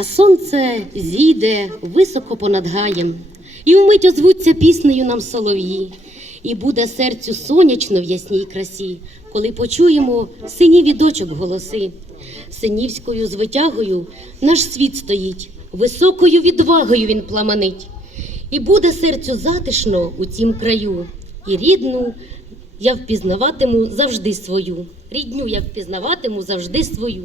А сонце зійде високо понад гаєм, і вмить озвуться піснею нам солов'ї, і буде серцю сонячно в ясній красі, коли почуємо синіві дочок голоси. Синівською звитягою наш світ стоїть, високою відвагою він пламанить. І буде серцю затишно у цім краю, і рідну я впізнаватиму завжди свою. Рідню я впізнаватиму завжди свою.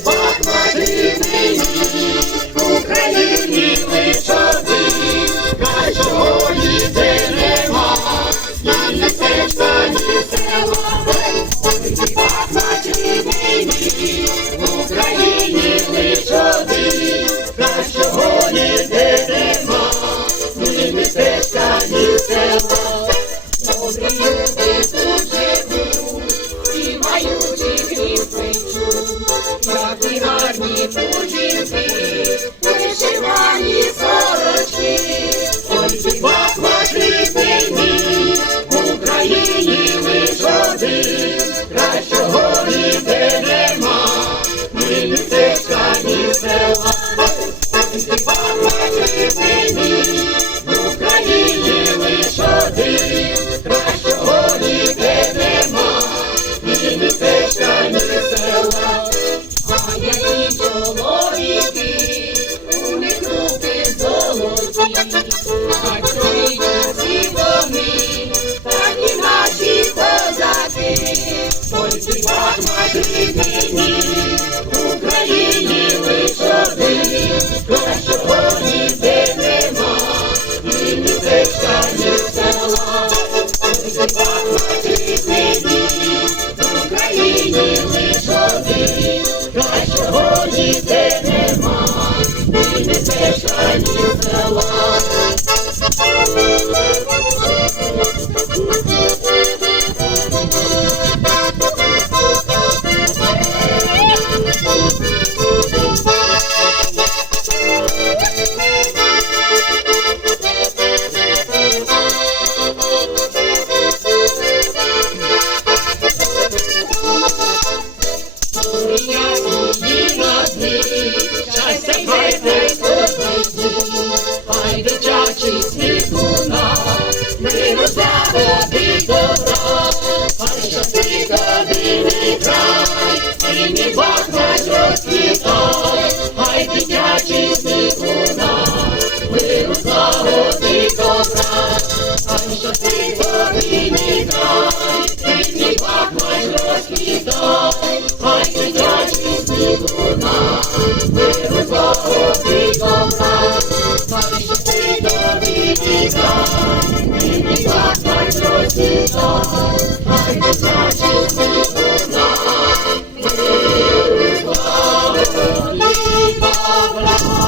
села. Добрі люди тут живуть, співаючи грім жінки, вишивані сорочки, ой, співак ваш рідний мій, в Україні а чоловіки всі вони, так і наші козаки. Ой, співак наш Thank you for the world. Дитячий сміх луна, миру злагоди добра, хай щастить тобі край, і мій розквітай, хай дитячий сміх луна, миру злагоди добра, хай щастить тобі край, і мій розквітай, хай дитячий 啦啦。